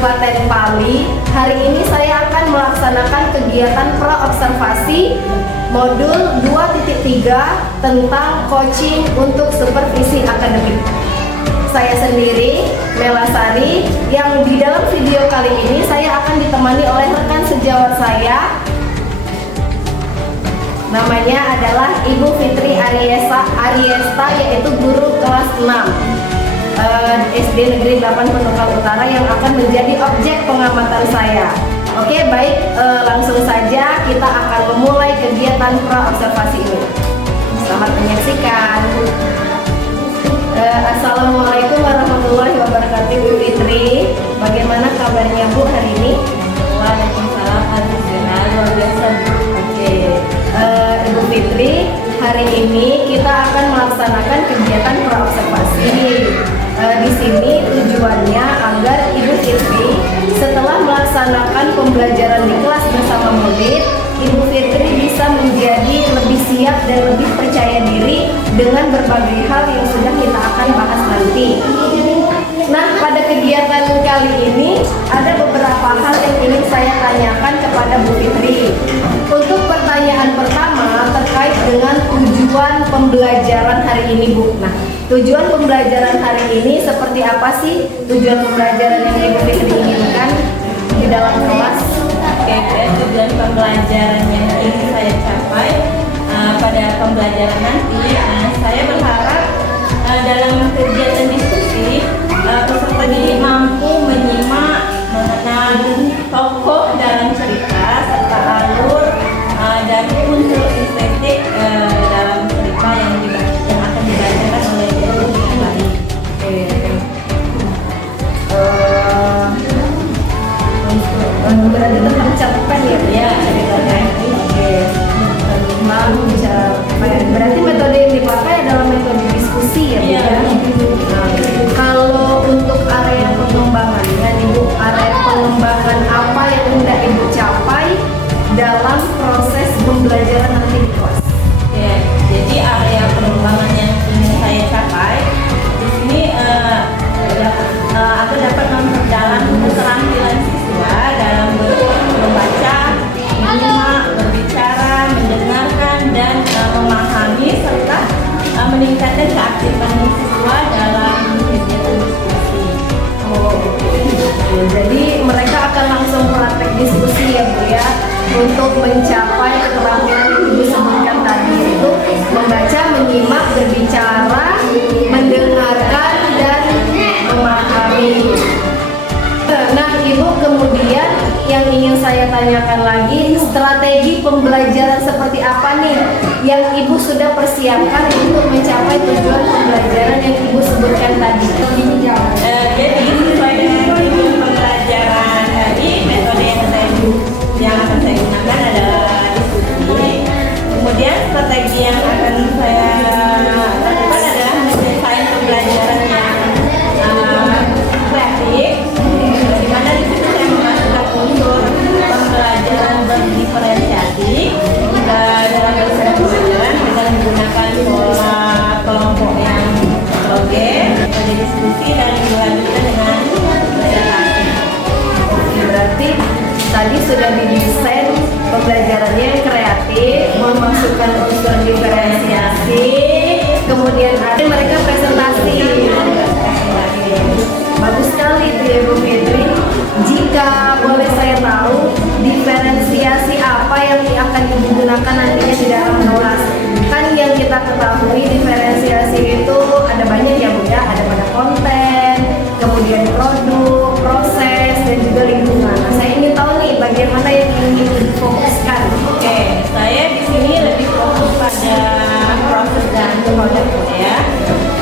Kabupaten Pali. Hari ini saya akan melaksanakan kegiatan pra-observasi modul 2.3 tentang coaching untuk supervisi akademik. Saya sendiri, Mela Sari, yang di dalam video kali ini saya akan ditemani oleh rekan sejawat saya. Namanya adalah Ibu Fitri Ariesta, yaitu guru kelas 6 SD Negeri 8 Penumpang Utara yang akan menjadi objek pengamatan saya. Oke, baik, langsung saja kita akan memulai kegiatan pra-observasi ini. Selamat menyaksikan. Assalamualaikum warahmatullahi wabarakatuh, Bu Fitri. Bagaimana kabarnya Bu hari ini? Waalaikumsalam, alhamdulillah, luar biasa. Oke, Ibu Fitri, hari ini kita akan melaksanakan kegiatan pra-observasi. Di sini tujuannya agar Ibu Fitri setelah melaksanakan pembelajaran di kelas bersama murid, Ibu Fitri bisa menjadi lebih siap dan lebih percaya diri dengan berbagai hal yang sudah kita akan bahas nanti. Nah, pada kegiatan kali ini ada beberapa hal yang ingin saya tanyakan kepada Bu Fitri. Untuk pertanyaan pertama terkait dengan tujuan pembelajaran hari ini, Bu. Nah, tujuan pembelajaran hari ini seperti apa sih tujuan pembelajaran yang Ibu Fitri inginkan di dalam kelas? Oke, tujuan pembelajaran yang ingin saya capai pada pembelajaran nanti, saya berharap dalam kegiatan diskusi peserta didik mampu menyimak, mengenal tokoh dalam cerita serta alur dan unsur estetik dalam cerita yang akan dibacakan oleh guru dengan baik. Berarti tetap catatkan ya? Ya, catatkan. Oke. Bisa. Berarti metode yang dipakai adalah metode diskusi ya, Bu? Iya. Nah, kalau untuk area pengembangannya, Ibu, area pengembangan apa yang hendak Ibu capai dalam proses pembelajaran nanti di kelas? Ya, jadi area pengembangan yang ingin saya capai di sini aku dapat memperdalam keterampilan siswa dalam membaca, menyimak, berbicara, mendengarkan, dan memahami serta meningkatkan keaktifan siswa dalam kegiatan diskusi. Jadi mereka akan langsung praktek diskusi ya, Bu ya, untuk mencapai keterampilan yang Ibu sebutkan tadi, yaitu membaca, menyimak, berbicara, mendengarkan, dan memahami. Nah, Ibu, kemudian yang ingin saya tanyakan lagi, strategi pembelajaran seperti apa nih yang Ibu sudah persiapkan untuk mencapai tujuan pembelajaran yang Ibu sebutkan tadi? Jadi sesuai dengan tujuan pembelajaran tadi, metode yang akan saya gunakan adalah diskusi. Kemudian strategi yang akan saya lakukan adalah mendesain pembelajaran yang kreatif, di mana di situ saya memasukkan unsur pembelajaran berdiferensiasi dalam proses pembelajaran dengan menggunakan pola kelompok yang heterogen, metode diskusi, dan dilanjutkan dengan presentasi. Berarti tadi sudah didesain pembelajarannya yang kreatif, memasukkan unsur diferensiasi, kemudian ada mereka presentasi. Bagus sekali itu ya, Bu Fitri. Jika boleh saya tahu, diferensiasi apa yang akan digunakan nantinya di dalam kelas? Kan yang kita ketahui diferensiasi itu ada banyak ya, Bu ya, ada pada konten, kemudian produk, proses, dan juga lingkungan. Nah, saya ingin tahu nih bagaimana yang ingin difokuskan. Oke, saya di sini lebih fokus pada proses dan produk ya.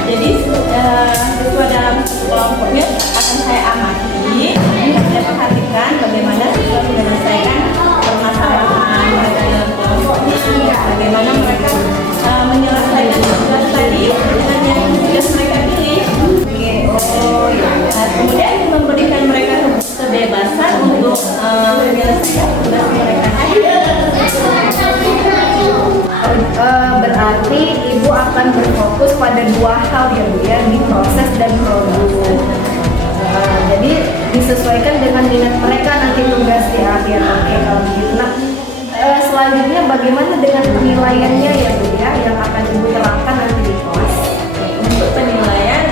Jadi sesuai dalam kelompoknya akan saya amati, saya perhatikan bagaimana siswa menyelesaikan permasalahan mereka dalam kelompoknya, bagaimana mereka menyelesaikan tugas tadi dengan yang tugas mereka pilih. Oke, kemudian memberikan mereka kebebasan untuk menyelesaikan tugas mereka tadi. Berarti Ibu akan berfokus pada dua hal ya, Bu ya, di proses dan produk. Jadi Jadi disesuaikan dengan minat mereka nanti tugas di akhir. Oke kalau begitu. Nah, selanjutnya bagaimana dengan penilaiannya ya Bu ya, yang akan Ibu terapkan nanti di kelas? Untuk penilaian,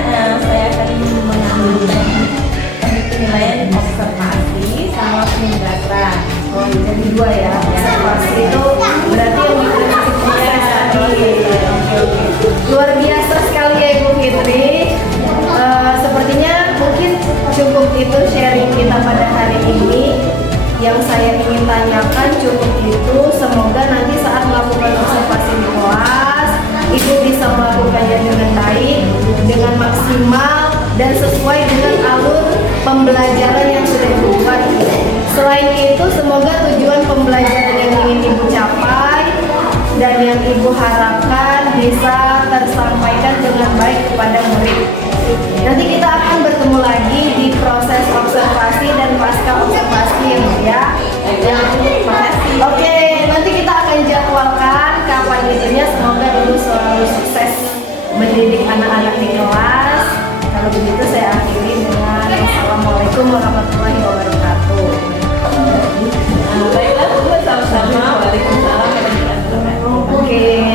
saya akan mengambil teknik penilaian observasi sama penindakan. Oh, jadi dua ya. Observasi itu berarti yang dikritik proses tadi. Oke. Luar biasa sekali ya Ibu Fitri. Sepertinya mungkin cukup itu sharing kita pada hari ini. Yang saya ingin tanyakan cukup itu. Semoga nanti saat melakukan observasi di kelas, Ibu bisa melakukannya dengan baik, dengan maksimal, dan sesuai dengan alur pembelajaran yang sudah Ibu buat. Selain itu, semoga tujuan pembelajaran yang ingin Ibu capai dan yang Ibu harapkan bisa tersampaikan dengan baik kepada murid. Nanti kita akan bertemu lagi di proses observasi dan pasca observasi ya. Oke, nanti kita akan jadwalkan kapan itunya. Semoga Ibu selalu sukses mendidik anak-anak di kelas. Kalau begitu saya akhiri dengan Assalamualaikum warahmatullahi wabarakatuh. Baiklah, Bu, sama-sama. Waalaikumsalam warahmatullahi wabarakatuh. Oke.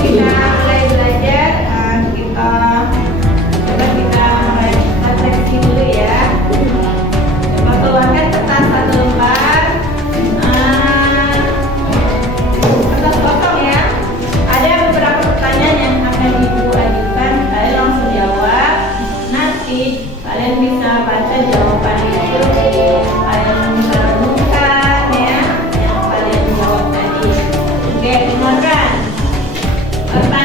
kita mulai belajar. Kita mulai refleksi dulu ya. Coba keluarkan kertas satu lembar. Kertas kosong ya. Ada beberapa pertanyaan yang akan Ibu ajukan. Kalian langsung jawab. Nanti kalian bisa baca jawaban itu. Kalian bisa renungkan ya yang kalian jawab tadi. Oke, kemudian pertanyaan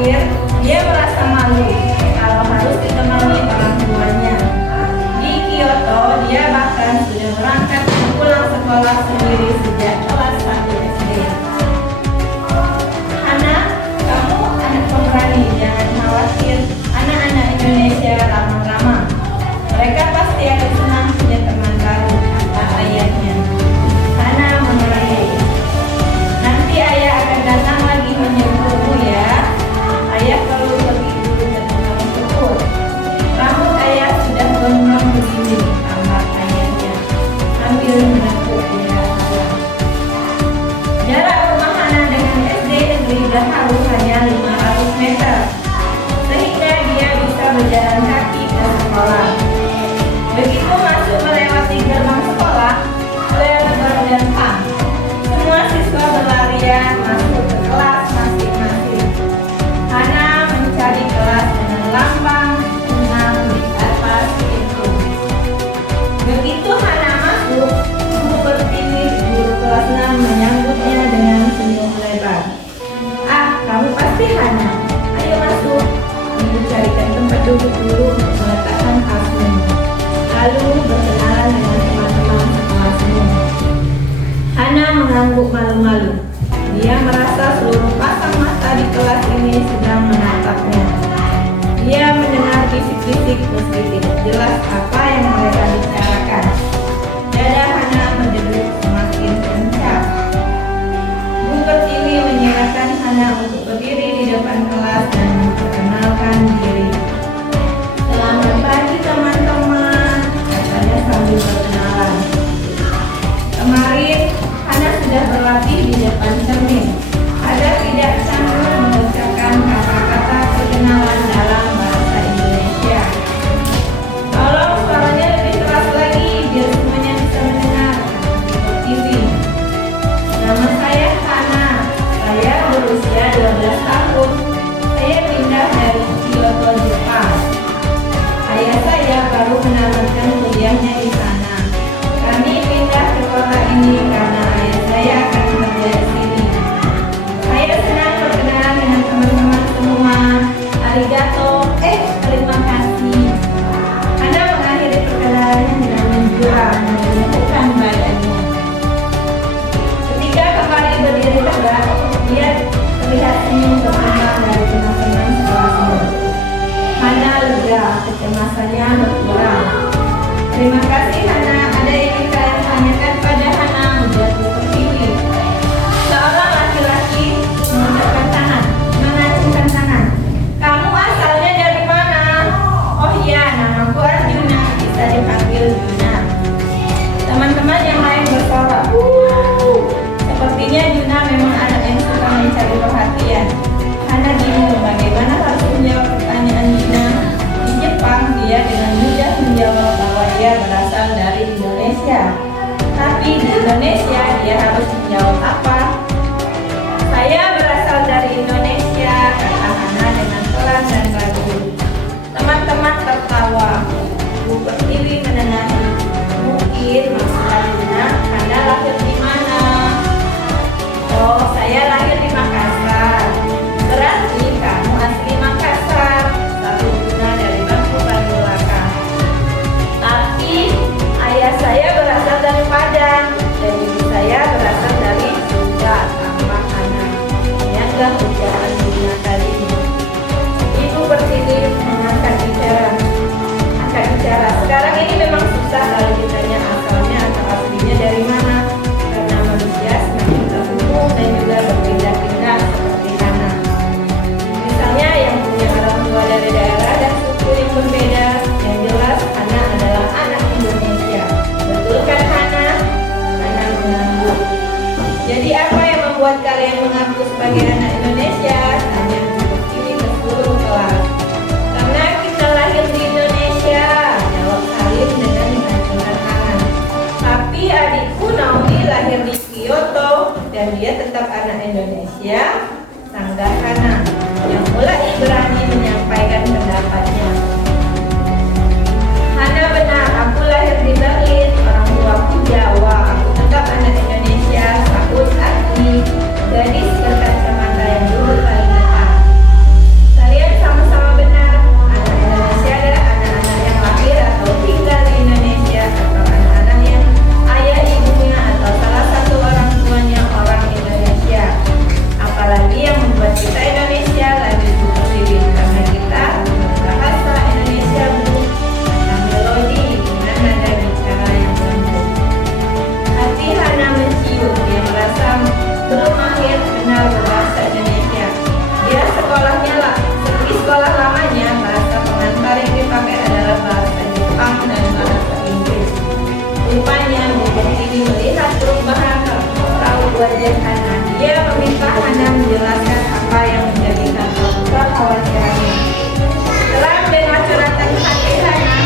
khawatir, dia merasa malu kalau harus ditemani orang tuanya. Di Kyoto, dia bahkan sudah berangkat pulang sekolah sendiri sejak kelas 1 SD. Hana, kamu anak pemberani, jangan khawatir. Anak-anak Indonesia ramah-ramah. Mereka pasti akan senang punya teman baru, kata ayahnya. Hana mengerti. Nanti ayah akan datang lagi menjemputmu ya. Ayah perlu pergi dulu ke tukang cukur. Rambut ayah sudah gondrong begini, tambah ayahnya sambil menekuk ya. Jarak rumah Hana dengan SD Negeri Gaharu hanya 500 meter, sehingga dia bisa berjalan kaki ke sekolah. Begitu masuk melewati gerbang sekolah, bel berdentang. Semua siswa berlarian masuk ke kelas masing-masing. Hana mencari kelas dengan lambang 6 di atas pintu. Begitu Hana masuk, guru Pertiwi, guru kelas 6 menyambutnya dengan senyum lebar. Ah, kamu pasti Hana. Ayo masuk. Ibu carikan tempat duduk dulu untuk meletakkan tasmu. Lalu berkenalan dengan teman-teman sekelasmu. Hana mengangguk malu-malu. Dia merasa seluruh pasang mata di kelas ini sedang menatapnya. Dia mendengar bisik-bisik meski tidak jelas apa yang mereka bicarakan. Dada Hana berdegup semakin kencang. Bu Pertiwi menyilakan Hana untuk berdiri di depan kelas dan memperkenalkan diri. Selamat pagi teman-teman, katanya sambil berkenalan. Kemarin Hana sudah berlatih di depan cermin. Ada tidak canggung mengucapkan kata-kata perkenalan dalam bahasa Indonesia? Tolong suaranya lebih keras lagi biar semuanya bisa mendengar. TV. Nama saya Hana. Saya berusia 12 tahun. Saya pindah dari Kyoto, Jepang. Ayah saya baru menamatkan kuliahnya di sana. Kami pindah ke kota ini karena ayah saya akan bekerja di sini. Saya senang berkenalan dengan teman-teman semua. Arigato, terima kasih. Hana mengakhiri perkenalannya dengan menjura menunjukkan badannya. Ketika kembali berdiri tegak, dia terlihat senyum berkembang dari teman-teman sekelasnya. Hana lega, kecemasannya berkurang. Terima kasih Hana. Ada yang ingin kalian tanyakan pada Hana? Ujar Bu Pertiwi. Seorang laki-laki mengangkat tangan, mengacungkan tangan. Kamu asalnya dari mana? Oh iya, namaku Arjuna, bisa dipanggil Juna. Teman-teman yang lain bersorak. Sepertinya Juna memang anak yang suka mencari perhatian. Hana bingung bagaimana harus menjawab pertanyaan Juna. Di Jepang, dia dengan mudah menjawab bahwa dia berasal dari Indonesia. Tapi di Indonesia, dia harus menjawab apa? Saya berasal dari Indonesia, kata Hana dengan pelan dan ragu. Teman-teman tertawa. Bu Pertiwi menengahi. Mungkin maksud Juna, Hana lahir di mana? Oh, saya lahir di Makassar. Berarti kamu asli Makassar, sahut Juna dari bangku paling belakang. Tapi ayah saya berasal dari Padang dan ibu saya berasal dari Sunda, tambah Hana. Menyanggah ucapan Juna kali ini. Ibu Pertiwi mengangkat bicara. Sekarang ini memang susah kalau ditanya asalnya atau aslinya dari mana, karena manusia semakin terhubung dan juga berpindah-pindah seperti Hana. Misalnya yang punya orang tua dari daerah dan suku yang berbeda, yang jelas Hana adalah anak Indonesia. Betul kan Hana? Hana mengangguk. Jadi apa yang membuat kalian mengaku sebagai anak Indonesia? Tanya Bu Pertiwi ke seluruh kelas. Karena kita lahir di Indonesia, jawab Salim dengan mengacungkan tangan. Tapi adikku Naomi lahir di Kyoto dan dia tetap anak Indonesia, sanggah Hana yang mulai berani menyampaikan pendapatnya. Hana benar, aku lahir di Berlin, orang tuaku Jawa, aku tetap anak Indonesia, sahut Ati, gadis berkacamata yang dulu paling dekat. Hana menjelaskan apa yang menjadikan kekhawatirannya. Setelah mendengar curhatan hati Hana,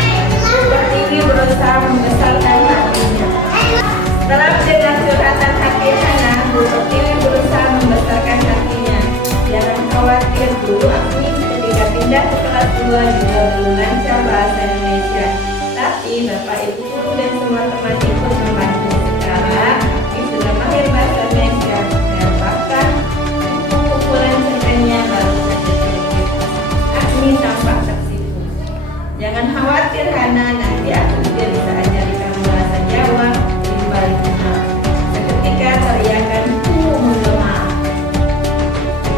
Bu Pertiwi berusaha membesarkan hatinya. Setelah mendengar curhatan hati Hana, Bu Pertiwi berusaha membesarkan hatinya. Jangan khawatir, Bu, Agni ketika pindah ke kelas 2 juga belum lancar bahasa Indonesia. Tapi Bapak Ibu guru dan semua teman ikut membantu. Sekarang Agni sudah mahir bahasa Indonesia dan bahkan kumpulan cerpennya baru saja selesai. Agni tampak tersipu. Jangan khawatir Hana, nanti aku juga bisa ajari kamu bahasa Jawa di balik rumah. Seketika teriakan menggema.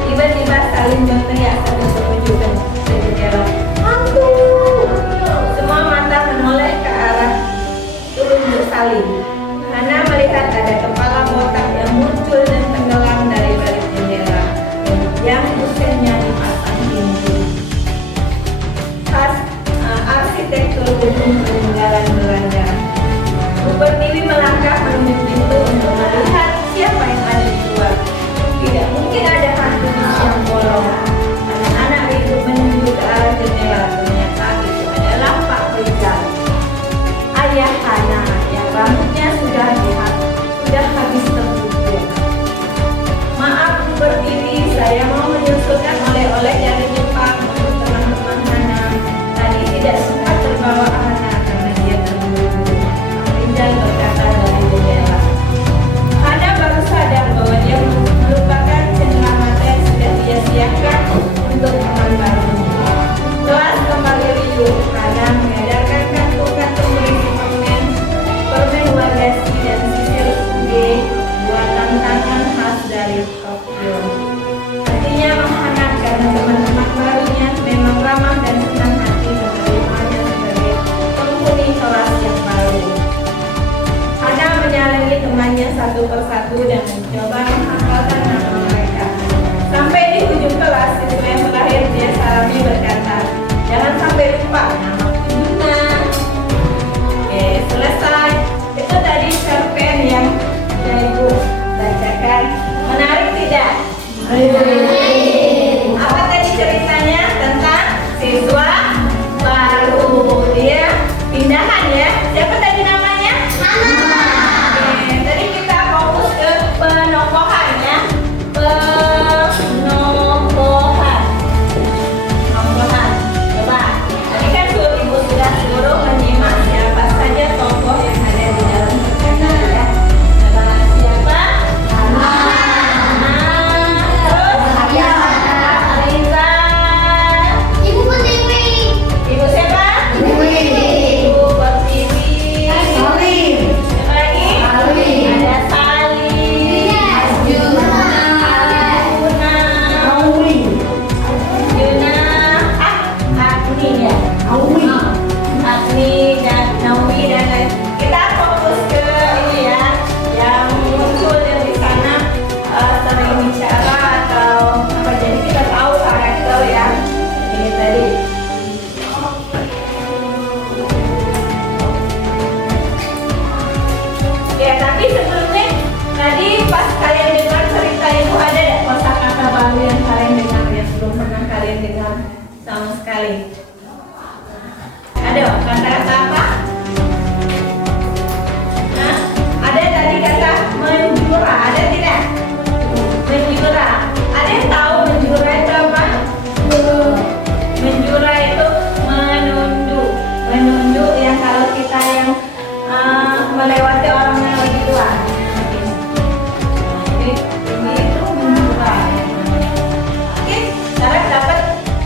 Tiba-tiba saling berteriak satu sepujukan segera. Hantu! Semua mata menoleh ke arah telunjuk saling. Hana melihat ada kepala botak yang muncul dan tenggelam dari balik jendela yang busennya dipasang tinggi. Khas arsitektur gedung peninggalan Belanda. Bu Pertiwi melangkah menuju pintu untuk melihat siapa yang ada di luar. Tidak mungkin ada hantu di siang bolong. Anak-anak itu menuju ke arah jendela. Ternyata itu adalah Pak Rizal, ayah Hana yang rambutnya sudah habis terkukur. Maaf Bu Pertiwi, saya mau menyusulkan oleh-oleh dari Jepang untuk teman-teman Hana. Tadi tidak sempat terbawa Hana karena dia terburu-buru. Pak Rizal berkata dari jendela. Hana baru sadar bahwa dia melupakan cendera mata yang sudah dia siapkan untuk teman barunya. Kelas kembali riuh. Hana mengedarkan kantung-kantung berisi permen wagasi dan sisir uge buatan tangan khas dari Tokyo. Hatinya menghangat karena teman-teman barunya memang ramah dan senang hati menerimanya sebagai penghuni kelas yang baru. Hana menyalangi temannya satu persatu dan mencoba menghafalkan nama mereka. Sampai di ujung kelas, siswa yang terakhir dia salami berkata, "Jangan sampai lupa nama Yuna." Oke, selesai. Itu tadi cerpen yang sudah Ibu bacakan. Menarik tidak? Apa tadi ceritanya tentang siswa baru? Dia pindahan ya. Siapa tadi namanya? Oke, tadi kita fokus ke penokohan ya. Penokohan. Coba. Tadi kan Ibu sudah suruh menyimak siapa saja tokoh yang ada di dalam cerpen ya. Coba siapa? Hana. Terus Riza. Ibu Pertiwi. Ibu siapa? Ibu Pertiwi. Siapa lagi? Ada Sali. Yuna. Agni ya. Agni dan Naomi dan lain. Kita fokus ke ini ya, yang muncul dari sana sering bicara atau apa. Jadi kita tahu karakter ya. Ini tadi. Ya, tapi sebelumnya tadi pas kalian dengar cerita itu ada nggak kosakata baru yang kalian dengar yang belum pernah kalian dengar sama sekali? Ada kata-kata apa? Nah, ada tadi kata menjura, ada tidak? Menjura. Ada yang tahu menjura itu apa? Menjura itu menunduk. Menunduk yang kalau kita yang melewati orang yang lagi tua. Jadi ini itu menjura. Oke, sekarang dapat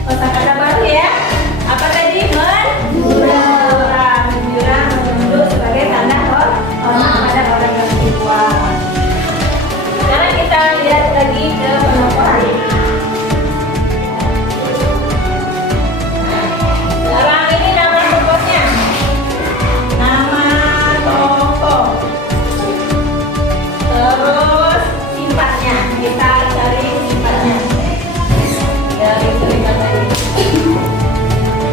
kosakata baru ya. Apa tadi? Menjura. Menjura menunduk sebagai tanda hormat pada orang yang lebih tua. Sekarang kita lihat lagi ke penokohan. Sekarang ini nama tokohnya. Nama tokoh. Terus sifatnya. Kita cari sifatnya. Dari cerita tadi.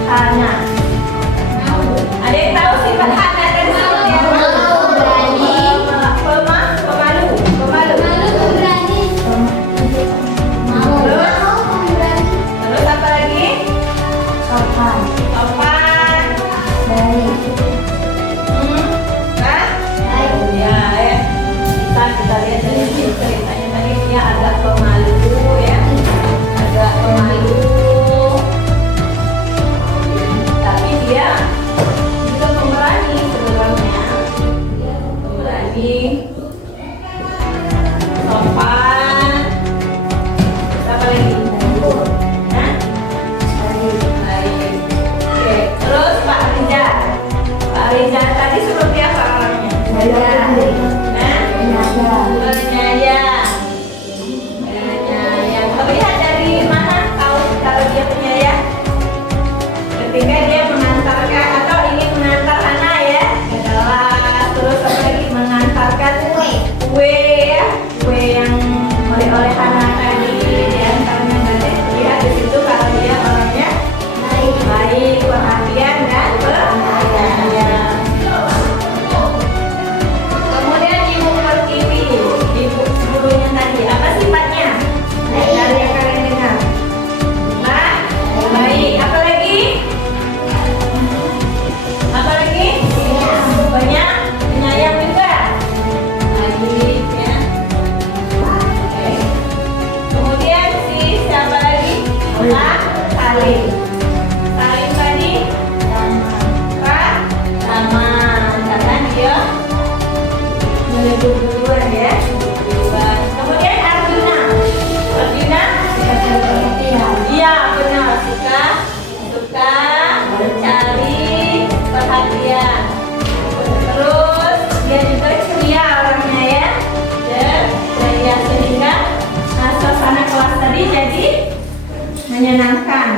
Hana. Ada yang tahu sifat Hana dan seperti apa? Pemalu.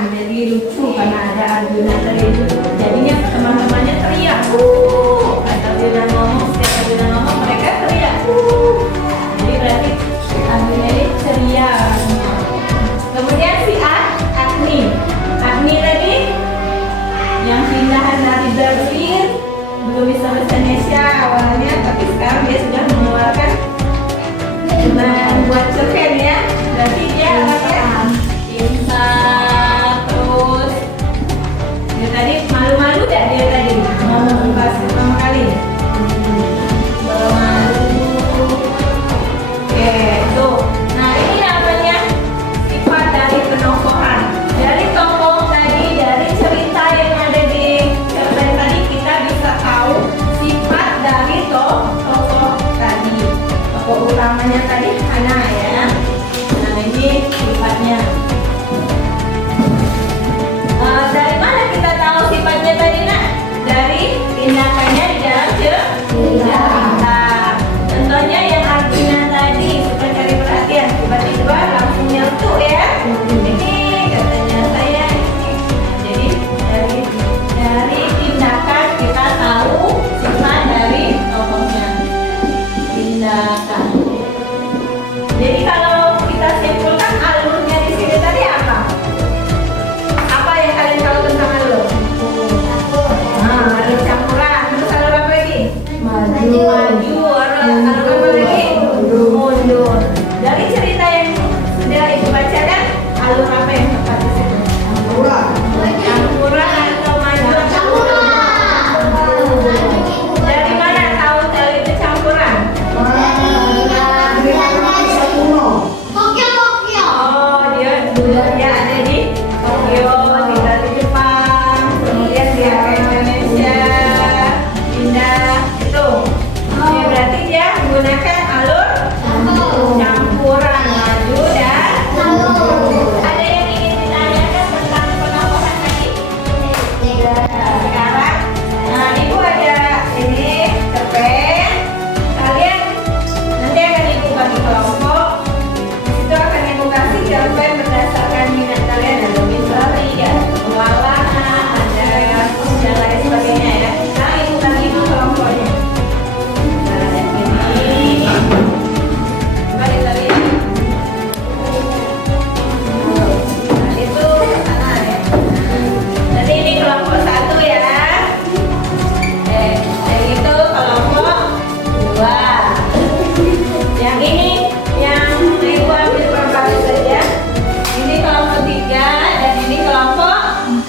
jadi lucu karena ada Arjuna teriak. Jadinya teman-temannya teriak, kata Arjuna ngomong, setiap Arjuna ngomong mereka teriak, jadi berarti Arjuna ini ceria. Kemudian si Agni tadi yang pindahan dari Berlin, belum bisa bahasa Indonesia awalnya, tapi sekarang dia sudah mengeluarkan membuat cerpen ya. Berarti dia anaknya pintar, terus dia tadi malu-malu gak dia tadi mau membuka pertama kali? Malu. Oke, tuh. Nah ini namanya sifat dari penokohan. Dari tokoh tadi, dari cerita yang ada di cerpen tadi, kita bisa tahu sifat dari tokoh tadi. Tokoh utamanya tadi Hana ya. Nah ini sifatnya. Dari mana kita tahu sifatnya tadi nak? Dari tindakannya di dalam cerita. Contohnya yang Arjuna tadi suka cari perhatian, tiba-tiba langsung nyeletuk ya. Ini katanya saya. Jadi dari tindakan kita tahu sifat dari tokohnya. Tindakan. Jadi kalau kita simpulkan alurnya di sini tadi apa? Apa yang kalian tahu tentang alur? Alur campuran. Terus alur apa lagi? Maju. Alur apa lagi? Mundur. Dari cerita yang sudah ibu bacakan, alur apa yang tepat di situ? Campuran atau maju? Dari mana tahu kalau itu campuran? Oh, dia dulunya ada di Tokyo, tinggal di Jepang, kemudian dia ke Indonesia, pindah itu. Oke, berarti dia menggunakan alur campuran maju dan mundur. Ada yang ingin ditanyakan tentang penokohan tadi? Sekarang, nah ibu ada ini cerpen. Kalian nanti akan ibu bagi kelompok. Itu akan ibu kasih cerpen berdasarkan minat kalian, ada misteri, ada petualangan, ada dan lain sebagainya ya. Sekarang ibu bagi kelompoknya. Nah, ini coba kita lihat. Nah, itu sana ya. Jadi ini kelompok 1 ya. Yang itu kelompok 2. Yang ini yang ibu ambil berbalik saja. Ini kelompok 3 dan ini kelompok 4.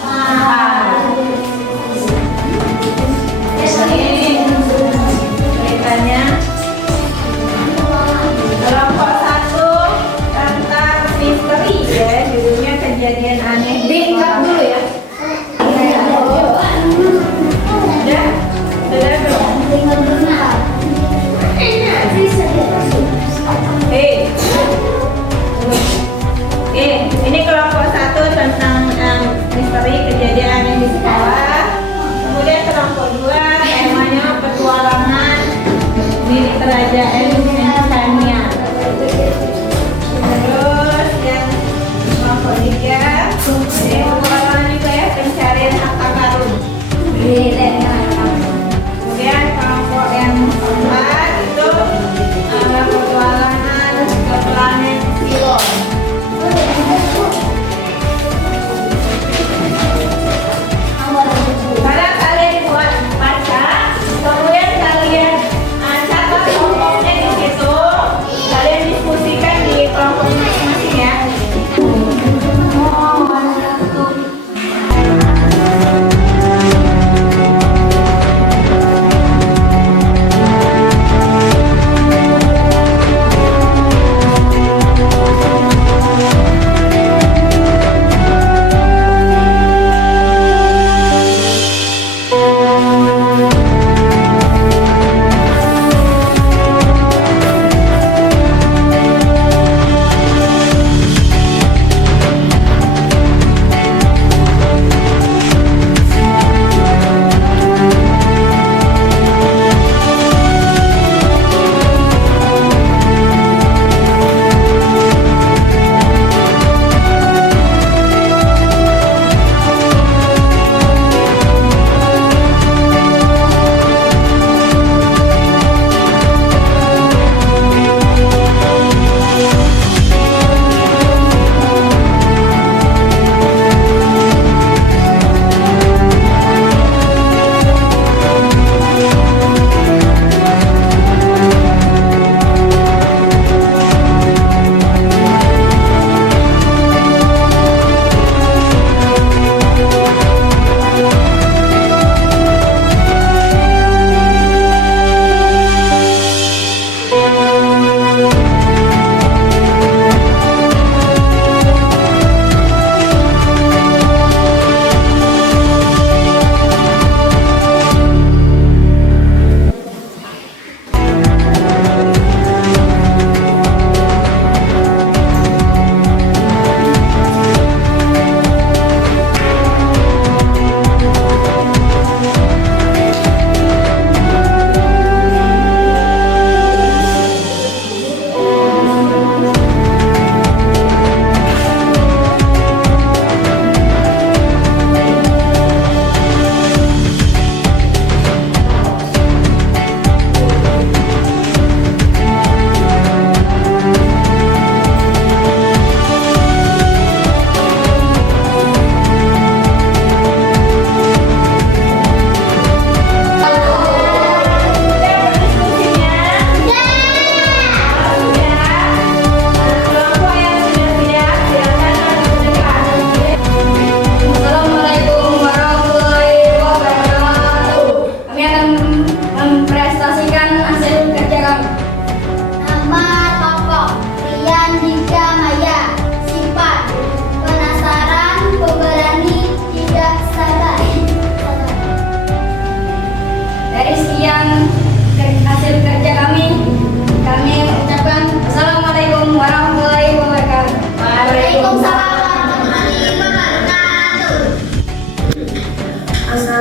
Ini ceritanya kelompok 1 tentang misteri ya, judulnya kejadian aneh. Diikat dulu ya. Sudah belum? Ini kelompok 1 tentang misteri kejadian yang di sekolah. Kemudian kelompok 2 temanya petualangan di kerajaan Tania. Terus yang kelompok 3 petualangan juga ya, pencarian harta karun. Kemudian kelompok yang keempat itu petualangan ke planet Silon. Karena kalian buat baca, kemudian kalian catat kelompoknya di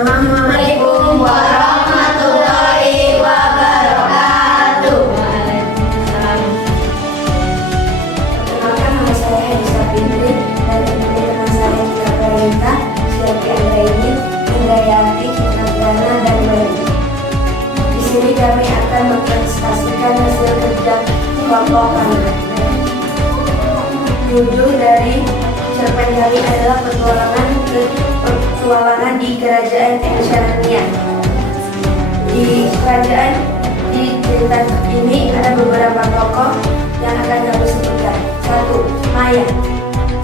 Assalamualaikum warahmatullahi wabarakatuh. Perkenalkan, nama saya Hadisa Fitri dan teman-teman saya Citra Pralinta, Syarki Anggraini, Indrayati, Citra Kirana, dan Mary. Di sini kami akan mempresentasikan hasil kerja kelompok kami. Judul dari cerpen kami adalah petualangan di Kerajaan Enchantia. Di kerajaan di cerita ini ada beberapa tokoh yang akan kami sebutkan. 1. Maya.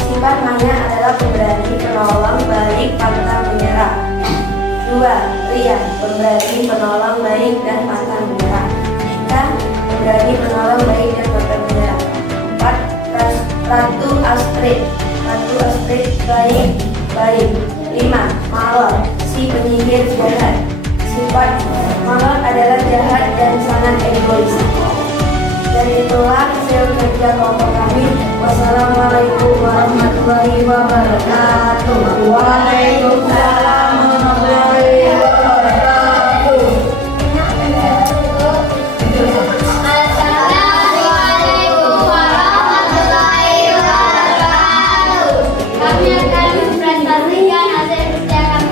Sifat Maya adalah pemberani, penolong, baik, pantang menyerah. 2. Rian, pemberani, penolong, baik, dan pantang menyerah. Dika, pemberani, penolong, baik, dan pantang menyerah. 4. Ratu Astrid. Ratu Astrid, baik. 5. Malor, si penyihir jahat. Sifat Malor adalah jahat dan sangat egois. Dan itulah hasil kerja kelompok kami. Wassalamualaikum warahmatullahi wabarakatuh. Waalaikumsalam warahmatullahi wabarakatuh. Assalamualaikum warahmatullahi wabarakatuh. Kami akan mempresentasikan hasil kerja kami.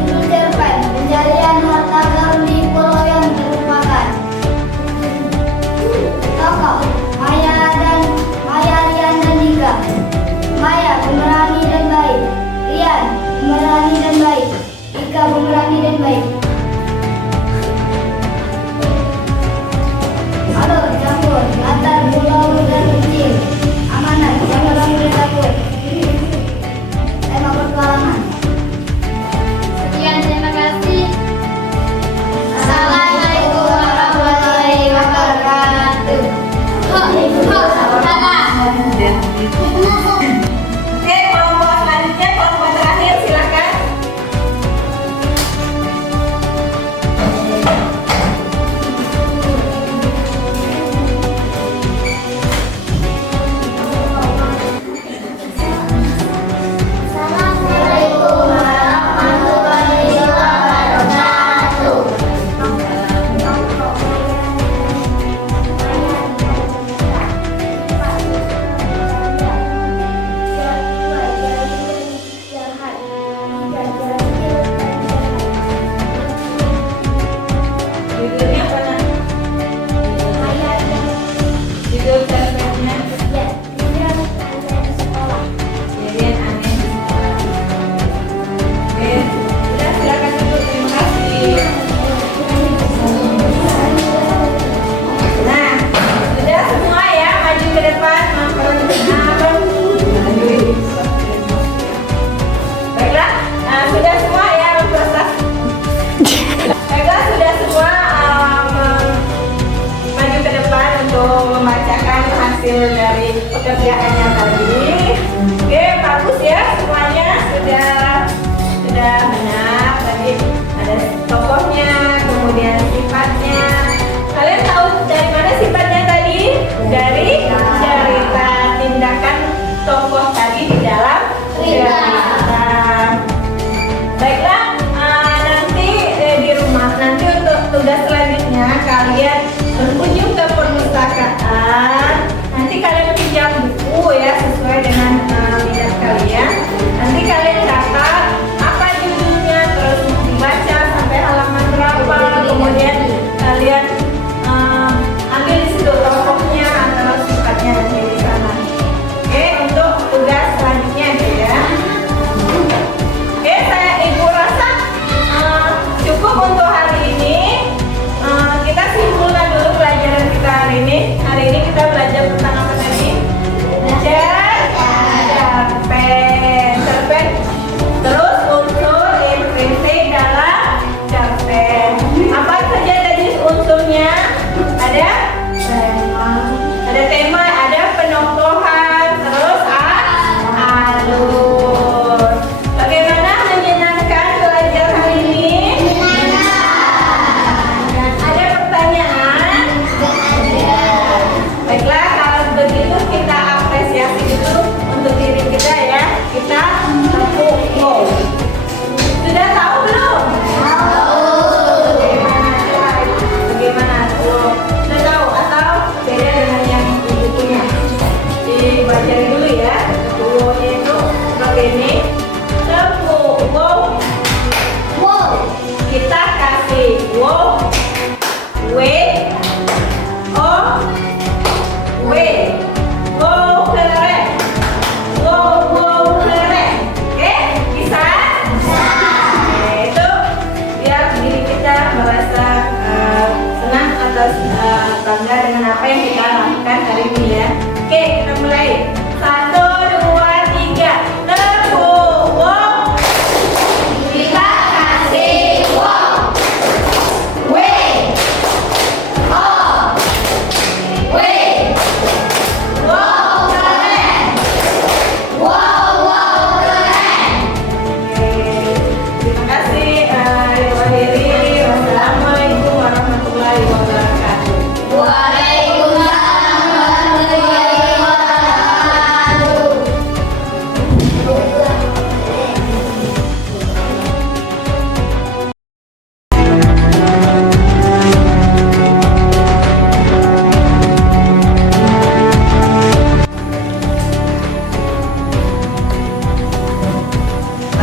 Judul cerpen Pencarian Harta Karun di Pulau yang Terlupakan. Tokoh Maya, Rian, dan Dika. Maya, pemberani dan baik. Rian,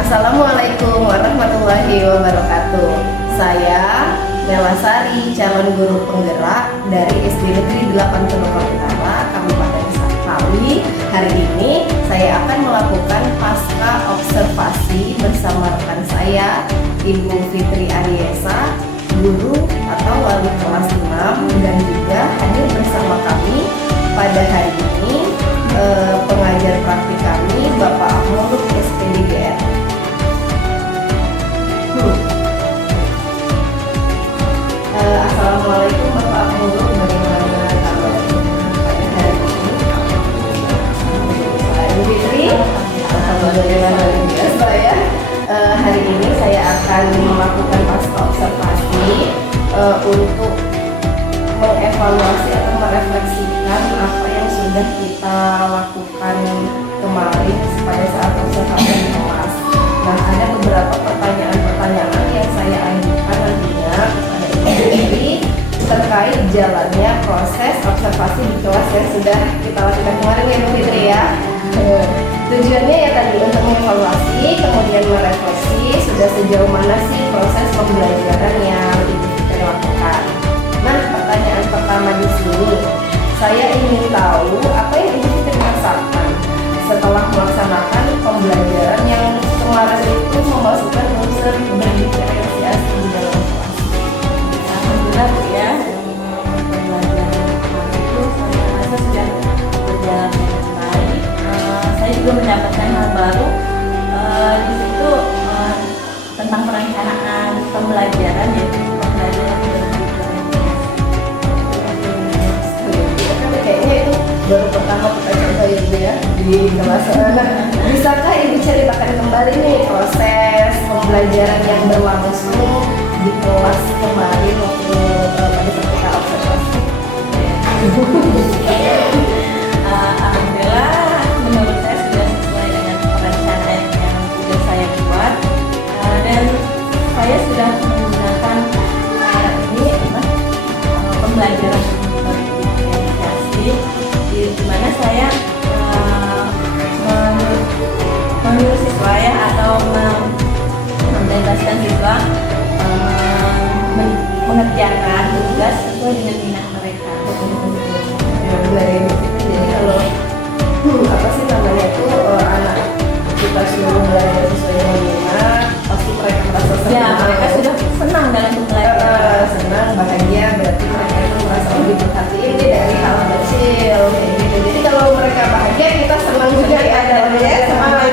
Assalamualaikum warahmatullahi wabarakatuh. Saya Nela Sari, calon guru penggerak dari SD Negeri 8 Penokan Utara, Kabupaten Sakawi. Hari ini saya akan melakukan pasca observasi bersama rekan saya, Ibu Fitri Ariesa, guru atau wali kelas 6, dan juga hadir bersama kami pada hari ini pengajar praktik kami, Bapak Akmuluk SPDGR. Assalamualaikum Bapak Akmuluk, bagaimana kabarnya pada hari ini? Ibu Fitri, alhamdulillah luar biasa ya. Hari ini saya akan melakukan pasca observasi untuk mengevaluasi atau merefleksikan apa yang sudah kita lakukan kemarin pada saat observasi di kelas. Nah, ada beberapa pertanyaan-pertanyaan yang saya ajukan nantinya kepada Ibu Fitri terkait jalannya proses observasi di kelas yang sudah kita lakukan kemarin ya Bu Fitri ya. Tujuannya ya tadi untuk mengevaluasi, kemudian merefleksi sudah sejauh mana sih proses pembelajaran yang Ibu Fitri lakukan. Nah, pertanyaan pertama di sini, saya ingin tahu apa yang Ibu Fitri rasakan setelah melaksanakan pembelajaran yang kemarin itu memasukkan unsur berdiferensiasi di dalam kelas. Alhamdulillah Bu ya, pembelajaran kemarin itu saya rasa sudah berjalan dengan baik. Saya juga mendapatkan hal baru di situ tentang perencanaan pembelajaran, yaitu pembelajaran Kayaknya itu baru pertama kita coba ya Bu ya di kelas. Bisakah Ibu ceritakan kembali nih proses pembelajaran yang berlangsung di kelas kemarin waktu pada saat kita observasi? Alhamdulillah, menurut saya sudah sesuai dengan perencanaan yang sudah saya buat, dan saya sudah menggunakan pembelajaran berdiferensiasi, di mana saya menyuruh siswa ya, atau membebaskan siswa mengerjakan tugas sesuai dengan minat mereka. Ya benar ya. Jadi kalau apa sih namanya itu anak kita suruh belajar sesuai dengan minat, pasti mereka merasa senang. Ya, mereka sudah senang dalam belajar. Senang, bahagia, berarti mereka itu merasa lebih berhasil dari hal kecil kayak gitu. Jadi kalau mereka bahagia, kita senang juga ya, semangat.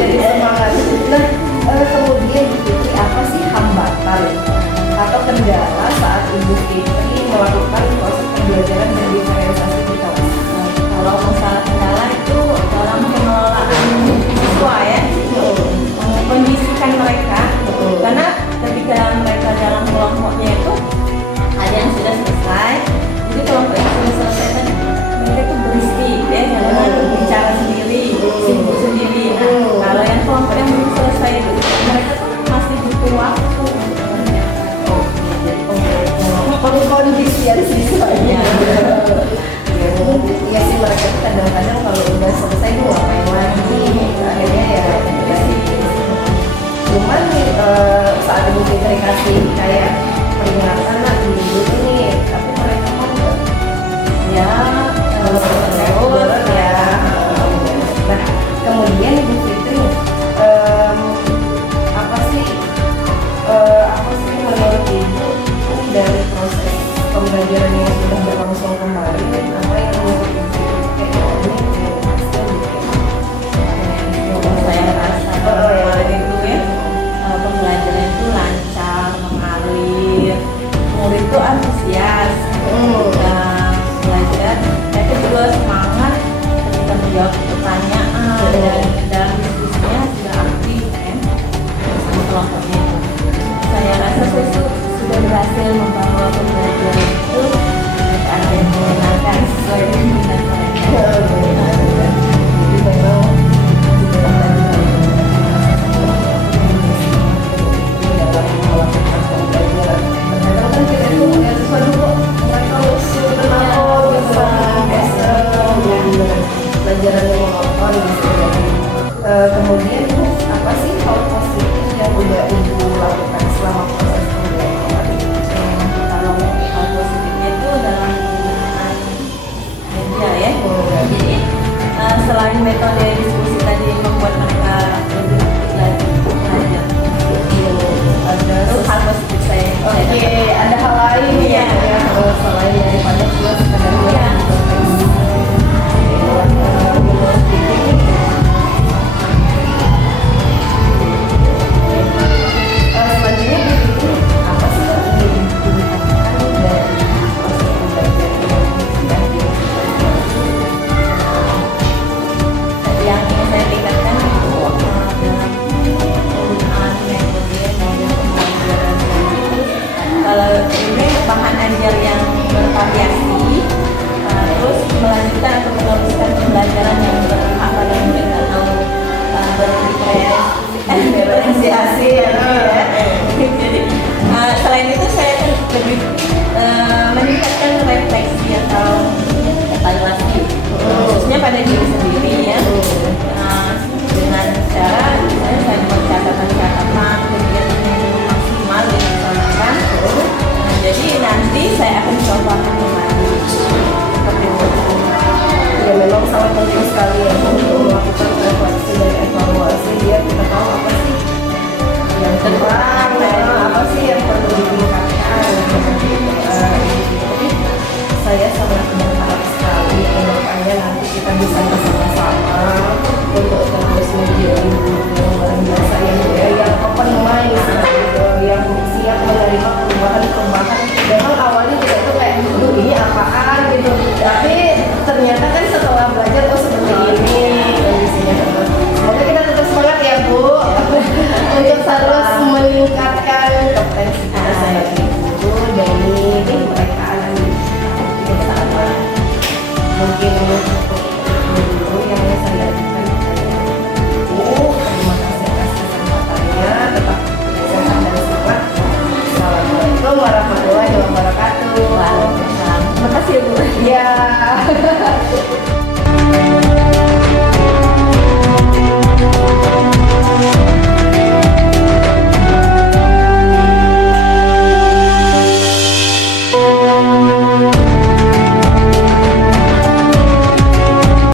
Jadi semangat. Nah, kemudian Ibu Fitri, apa sih hambatan atau kendala saat Ibu Fitri melakukan proses pembelajaran berdiferensiasi di kelas? Kalau masalah kendala itu dalam pengelolaan siswa ya, kondisikan mereka, karena ketika mereka dalam kelompoknya itu ada yang sudah selesai, jadi kelompok yang sudah selesai tadi mereka itu berisik ya, jangan bicara sendiri, sibuk sendiri. Nah, kalau yang kelompok yang belum selesai itu mereka tuh masih butuh waktu. Kondisian siswanya. Ya sih, mereka tuh kadang-kadang kalau udah selesai tuh ngapain lagi, akhirnya ya sih. Cuman saat Ibu Fitri kasih kayak peringatan lah dulu nih, tapi mereka mau nggak? Ya terus ya. Nah, kemudian Ibu Fitri apa sih menurut Ibu dari proses pembelajaran yang sudah berlangsung kemarin, apa yang menurut Ibu kayak ini hasil gitu? kemudian Ibu, apa sih hal positif yang udah Ibu lakukan selama proses pembelajaran? Kalau hal positifnya itu dalam penggunaan media ya. Jadi selain metode diskusi tadi membuat mereka lebih aktif lagi untuk belajar. Itu hal positif saya. Oke, ada hal lain Iya. ya selain daripada cuma sekedar Iya. Selanjutnya apa sih yang ingin ditanyakan dari proses pembelajaran yang Yang ingin saya tingkatkan itu dalam penggunaan metode pembelajaran itu, kalau ini bahan ajar yang bervariasi, terus melanjutkan atau meneruskan pembelajaran yang berpihak pada murid atau berdiferensiasi ya. Jadi selain itu saya lebih meningkatkan refleksi atau evaluasi khususnya pada diri